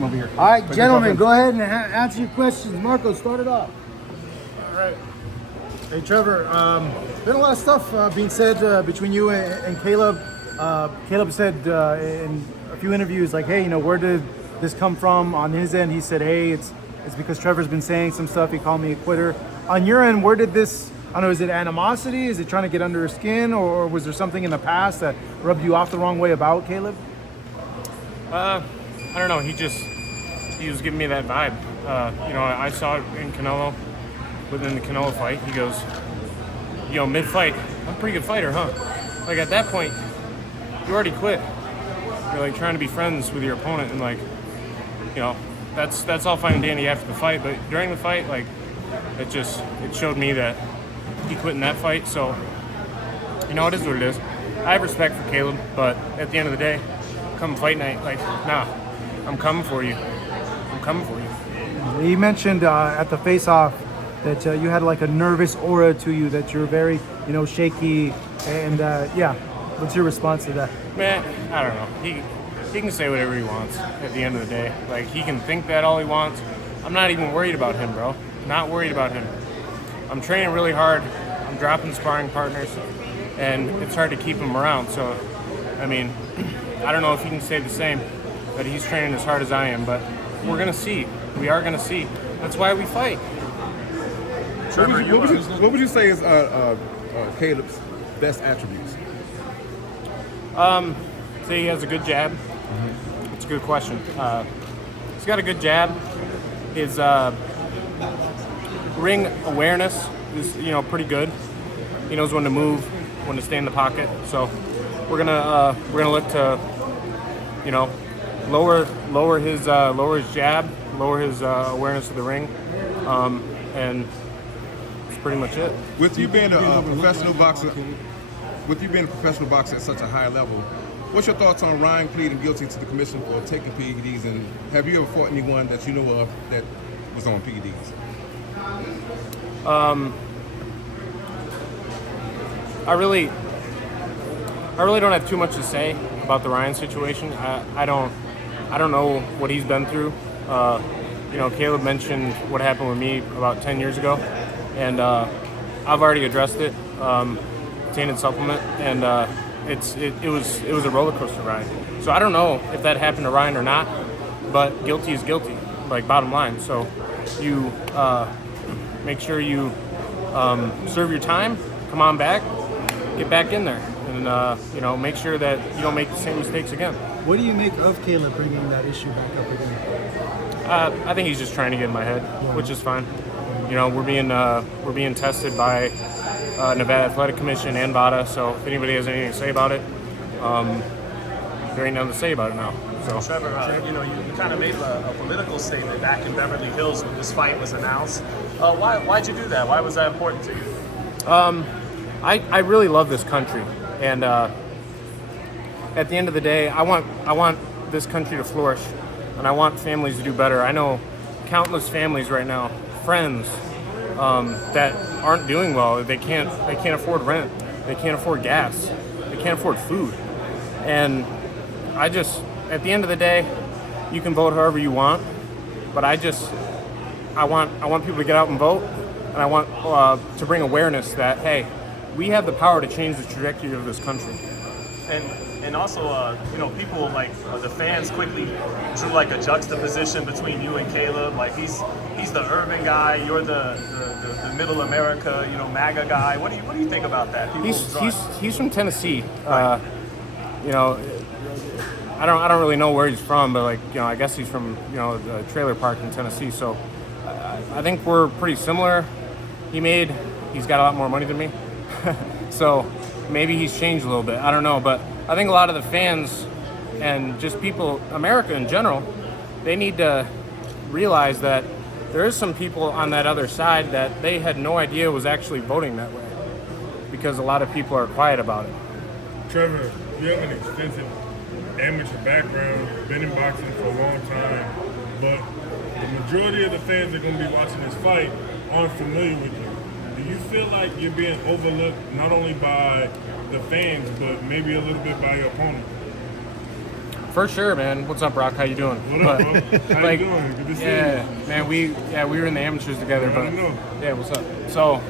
Over here. All right, gentlemen, go ahead and answer your questions. Marco, start it off. All right. Hey, Trevor. Been a lot of stuff being said between you and Caleb. Caleb said in a few interviews, like, hey, where did this come from? On his end, he said, hey, it's because Trevor's been saying some stuff. He called me a quitter. On your end, where did this? I don't know. Is it animosity? Is it trying to get under his skin, or was there something in the past that rubbed you off the wrong way about Caleb? I don't know. He was giving me that vibe. I saw it in Canelo, within the Canelo fight. He goes, mid-fight, I'm a pretty good fighter, huh? Like, at that point, you already quit. You're like trying to be friends with your opponent, and like, that's all fine and dandy after the fight. But during the fight, like, it showed me that he quit in that fight. So, it is what it is. I have respect for Caleb, but at the end of the day, come fight night, like, nah, I'm coming for you. I'm coming for you. You mentioned at the face-off that you had like a nervous aura to you, that you're very, shaky, and what's your response to that? Man, I don't know. He can say whatever he wants at the end of the day. Like, he can think that all he wants. I'm not even worried about him, bro. Not worried about him. I'm training really hard. I'm dropping sparring partners, and it's hard to keep him around. So, I mean, I don't know if he can say the same, that he's training as hard as I am, but we're going to see. We are going to see. That's why we fight. Trevor, what would you say is Caleb's best attributes? Say he has a good jab. Mm-hmm. It's a good question. He's got a good jab. His ring awareness is, pretty good. He knows when to move, when to stay in the pocket. So we're gonna look to, lower his jab, lower his awareness of the ring, and that's pretty much it. With you being a professional boxer at such a high level, what's your thoughts on Ryan pleading guilty to the commission for taking PEDs, and have you ever fought anyone that you know of that was on PEDs? I really don't have too much to say about the Ryan situation. I don't know what he's been through. Caleb mentioned what happened with me about 10 years ago, and I've already addressed it. Tainted supplement, and it was a roller coaster ride. So I don't know if that happened to Ryan or not, but guilty is guilty, like, bottom line. So you make sure you serve your time, come on back, get back in there, and make sure that you don't make the same mistakes again. What do you make of Caleb bringing that issue back up again? I think he's just trying to get in my head, which is fine. We're being tested by Nevada Athletic Commission and VADA, so if anybody has anything to say about it, there ain't nothing to say about it now. So, Trevor, you kind of made a political statement back in Beverly Hills when this fight was announced. Why'd you do that? Why was that important to you? I really love this country, and at the end of the day, I want this country to flourish, and I want families to do better. I know countless families right now, friends, that aren't doing well. They can't afford rent. They can't afford gas. They can't afford food. And at the end of the day, you can vote however you want, but I want people to get out and vote, and I want to bring awareness that, hey, we have the power to change the trajectory of this country. And also, people like the fans quickly drew like a juxtaposition between you and Caleb. Like, he's the urban guy, you're the middle America, MAGA guy. What do you think about that? He's from Tennessee. Right. I don't really know where he's from, but I guess he's from the trailer park in Tennessee. So I think we're pretty similar. He's got a lot more money than me, so maybe he's changed a little bit. I don't know, but I think a lot of the fans and just people, America in general, they need to realize that there is some people on that other side that they had no idea was actually voting that way, because a lot of people are quiet about it. Trevor, you have an extensive amateur background, been in boxing for a long time, but the majority of the fans that are going to be watching this fight aren't familiar with you. Do you feel like you're being overlooked not only by the fans, but maybe a little bit by your opponent? For sure, man. What's up, Brock? How you doing? What up, bro? How you doing? Good to see you. Man. We were in the amateurs together, but I know. yeah, what's up? So,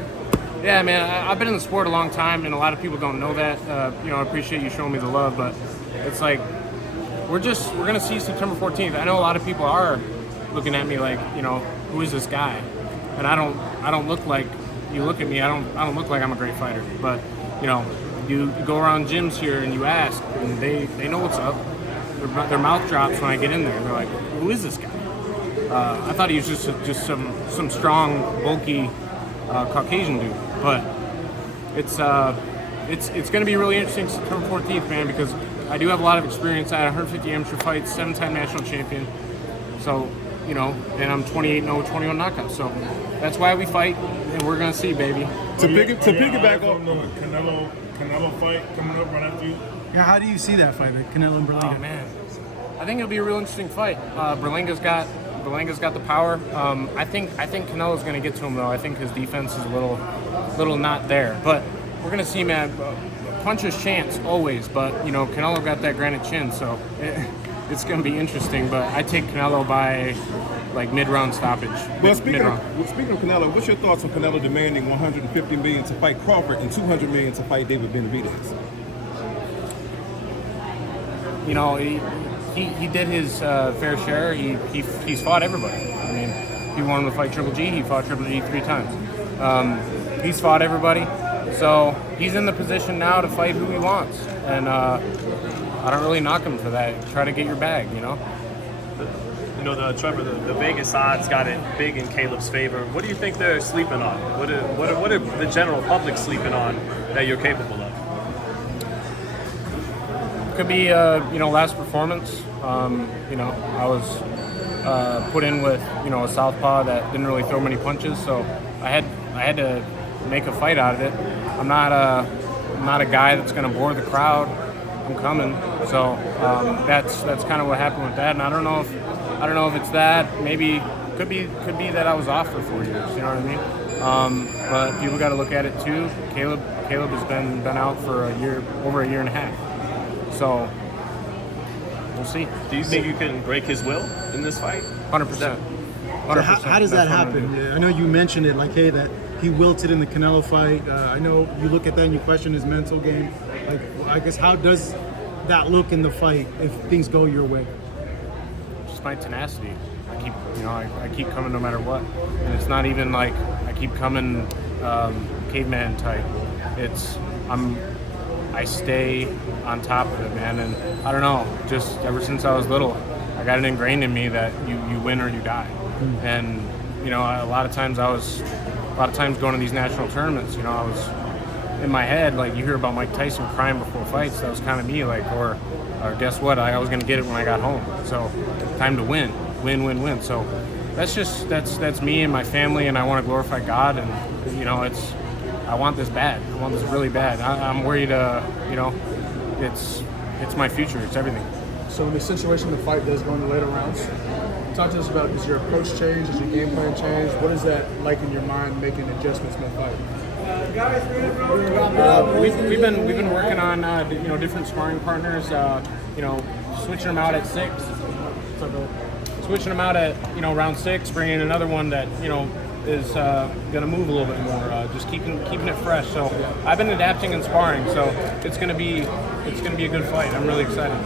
yeah, man. I've been in the sport a long time, and a lot of people don't know that. I appreciate you showing me the love, but it's like we're gonna see September 14th. I know a lot of people are looking at me like, who is this guy? And I don't look like you look at me. I don't look like I'm a great fighter, but you go around gyms here and you ask, and they know what's up. Their mouth drops when I get in there. They're like, "Who is this guy?" I thought he was just some strong, bulky Caucasian dude. But it's going to be really interesting September 14th, man, because I do have a lot of experience. I had 150 amateur fights, 7-time national champion. So and I'm 28-0, 21 knockouts. So that's why we fight, and we're going to see, baby. To piggyback off the Canelo fight coming up right after you. Yeah, how do you see that fight, Canelo and Berrigan? Oh man, I think it'll be a real interesting fight. Berlinga's got the power. I think Canelo's going to get to him though. I think his defense is a little not there. But we're going to see, man. Puncher's chance always, but Canelo got that granite chin, so it's going to be interesting. But I take Canelo by like mid-round stoppage. Well, speaking of Canelo, what's your thoughts on Canelo demanding $150 million to fight Crawford and $200 million to fight David Benavidez? He did his fair share. He's fought everybody. I mean, he wanted to fight Triple G. He fought Triple G 3 times. He's fought everybody. So he's in the position now to fight who he wants. And I don't really knock him for that. Try to get your bag, Trevor, the Vegas odds got it big in Caleb's favor. What do you think they're sleeping on? What are the general public sleeping on that you're capable of? Could be, last performance. I was put in with, a southpaw that didn't really throw many punches, so I had to make a fight out of it. I'm not a guy that's going to bore the crowd. I'm coming, so that's kind of what happened with that. And I don't know if it's that. Maybe could be that I was off for 4 years. You know what I mean? But people got to look at it too. Caleb has been out for over a year and a half. So we'll see. Do you think you can break his will in this fight? 100%. So how does that happen? Yeah, I know you mentioned it, like, hey, that he wilted in the Canelo fight. I know you look at that and you question his mental game. Like, I guess, how does that look in the fight if things go your way? Just my tenacity. I keep coming no matter what, and it's not even like I keep coming caveman type. I stay on top of it, man, and I don't know. Just ever since I was little, I got it ingrained in me that you win or you die. And a lot of times going to these national tournaments, I was in my head, like, you hear about Mike Tyson crying before fights. That was kind of me, like, or guess what? I was going to get it when I got home. So time to win. So that's me and my family, and I want to glorify God, and I want this bad. I want this really bad. I'm worried. It's my future. It's everything. So in the situation the fight does go in the later rounds, talk to us about, does your approach change? Does your game plan change? What is that like in your mind, making adjustments in the fight? We've been working on different sparring partners. Switching them out at 6. Switching them out at round 6, bringing in another one that is going to move a little bit more. Just keeping it fresh. So I've been adapting and sparring. So it's going to be a good fight. I'm really excited.